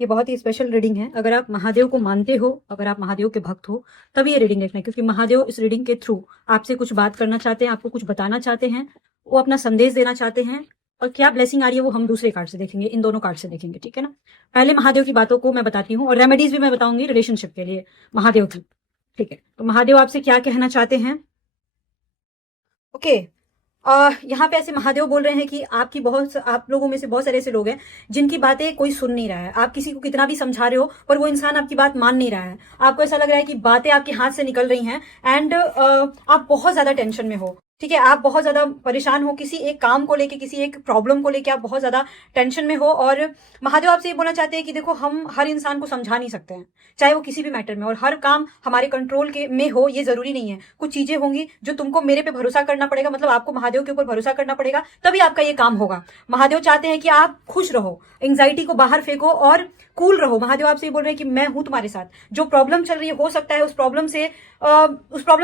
ये बहुत ही special reading है। अगर आप महादेव को मानते हो, अगर आप महादेव के भक्त हो, तभी ये रीडिंग देखना है, क्योंकि महादेव इस रीडिंग के थ्रू आपसे कुछ बात करना चाहते हैं, आपको कुछ बताना चाहते हैं, वो अपना संदेश देना चाहते हैं। और क्या ब्लेसिंग आ रही है वो हम दूसरे कार्ड से देखेंगे, इन दोनों कार्ड से देखेंगे, ठीक है ना। पहले महादेव की बातों को मैं बताती हूँ और रेमेडीज भी मैं बताऊंगी रिलेशनशिप के लिए महादेव की, ठीक है। तो महादेव आपसे क्या कहना चाहते हैं। ओके। यहाँ पे ऐसे महादेव बोल रहे हैं कि आप लोगों में से बहुत सारे ऐसे लोग हैं जिनकी बातें कोई सुन नहीं रहा है। आप किसी को कितना भी समझा रहे हो पर वो इंसान आपकी बात मान नहीं रहा है। आपको ऐसा लग रहा है कि बातें आपके हाथ से निकल रही हैं एंड आप बहुत ज्यादा टेंशन में हो, ठीक है। आप बहुत ज्यादा परेशान हो किसी एक काम को लेके, किसी एक प्रॉब्लम को लेके आप बहुत ज्यादा टेंशन में हो। और महादेव आपसे ये बोलना चाहते हैं कि देखो, हम हर इंसान को समझा नहीं सकते हैं, चाहे वो किसी भी मैटर में, और हर काम हमारे कंट्रोल के में हो ये जरूरी नहीं है। कुछ चीजें होंगी जो तुमको मेरे पे भरोसा करना पड़ेगा, मतलब आपको महादेव के ऊपर भरोसा करना पड़ेगा, तभी आपका ये काम होगा। महादेव चाहते हैं कि आप खुश रहो, एंग्जाइटी को बाहर फेंको और कूल रहो। महादेव आपसे ये बोल रहे हैं कि मैं हूं तुम्हारे साथ। जो प्रॉब्लम चल रही है, हो सकता है उस प्रॉब्लम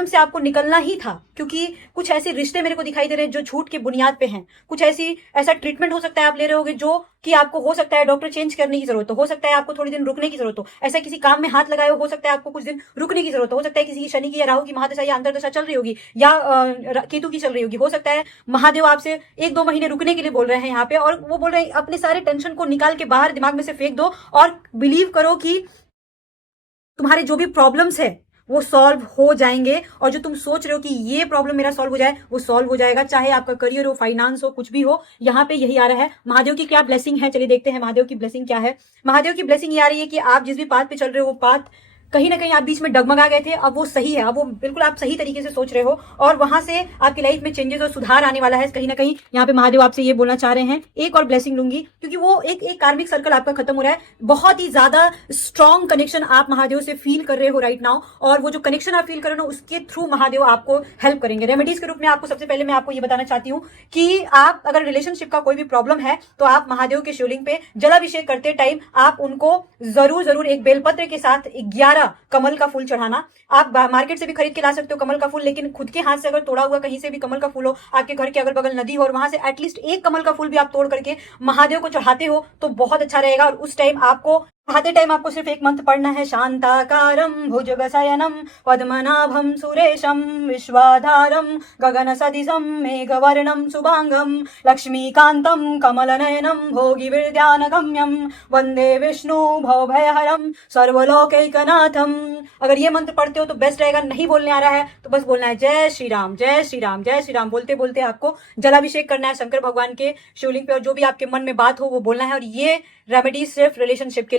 से आपको निकलना ही था, क्योंकि कुछ ऐसे रिश्ते मेरे को दिखाई दे रहे हैं जो झूठ के बुनियाद पे हैं। कुछ ऐसा ट्रीटमेंट हो सकता है आप ले रहे होगे जो कि आपको हो सकता है डॉक्टर चेंज करने की जरूरत हो सकता है आपको थोड़ी दिन रुकने की जरूरत हो, ऐसा किसी काम में हाथ लगाए हो सकता है आपको कुछ दिन रुकने की जरूरत हो सकता है किसी की शनि की या राहु की महादशा या अंतरदशा चल रही होगी, या केतु की चल रही होगी, हो सकता है महादेव आपसे 1-2 महीने रुकने के लिए बोल रहे हैं यहाँ पे। और वो बोल रहे हैं अपने सारे टेंशन को निकाल के बाहर दिमाग में से फेंक दो और बिलीव करो कि तुम्हारे जो भी प्रॉब्लम्स है वो सॉल्व हो जाएंगे। और जो तुम सोच रहे हो कि ये प्रॉब्लम मेरा सॉल्व हो जाए, वो सॉल्व हो जाएगा, चाहे आपका करियर हो, फाइनेंस हो, कुछ भी हो। यहाँ पे यही आ रहा है। महादेव की क्या ब्लेसिंग है, चलिए देखते हैं महादेव की ब्लेसिंग क्या है। महादेव की ब्लेसिंग ये आ रही है कि आप जिस भी पाथ पे चल रहे हो, वो पाथ कहीं ना कहीं आप बीच में डगमगा गए थे, अब वो सही है, अब वो बिल्कुल आप सही तरीके से सोच रहे हो और वहां से आपकी लाइफ में चेंजेस और सुधार आने वाला है। कहीं ना कहीं यहाँ पे महादेव आपसे ये बोलना चाह रहे हैं। एक और ब्लेसिंग लूंगी, क्योंकि वो एक कार्मिक सर्कल आपका खत्म हो रहा है। बहुत ही ज्यादा स्ट्रॉन्ग कनेक्शन आप महादेव से फील कर रहे हो राइट नाउ, और वो जो कनेक्शन आप फील कर रहे हो उसके थ्रू महादेव आपको हेल्प करेंगे। रेमेडीज के रूप में आपको सबसे पहले मैं आपको ये बताना चाहती हूँ कि आप अगर रिलेशनशिप का कोई भी प्रॉब्लम है तो आप महादेव के शिवलिंग पे जलाभिषेक करते टाइम आप उनको जरूर एक बेलपत्र के साथ 11 कमल का फूल चढ़ाना। आप मार्केट से भी खरीद के ला सकते हो कमल का फूल, लेकिन खुद के हाथ से अगर तोड़ा हुआ कहीं से भी कमल का फूल हो, आपके घर के अगल बगल नदी हो और वहां से एटलीस्ट एक कमल का फूल भी आप तोड़ करके महादेव को चढ़ाते हो तो बहुत अच्छा रहेगा। और उस टाइम आपको सिर्फ एक मंत्र पढ़ना है, शांताकारं भुजगशयनं पद्मनाभं सुरेशं विश्वाधारं गगन सदिशं मेघवर्णं शुभांगं लक्ष्मीकांतं कमलनयनं भोगिविद्यानगम्यं वंदे विष्णु भवभयहरं सर्वलोकैकनाथं। अगर ये मंत्र पढ़ते हो तो बेस्ट रहेगा। नहीं बोलने आ रहा है तो बस बोलना है जय श्री राम, जय श्री राम, जय श्री राम बोलते बोलते आपको जलाभिषेक करना है शंकर भगवान के शिवलिंग पे, और जो भी आपके मन में बात हो वो बोलना है। और ये रेमेडी सिर्फ रिलेशनशिप के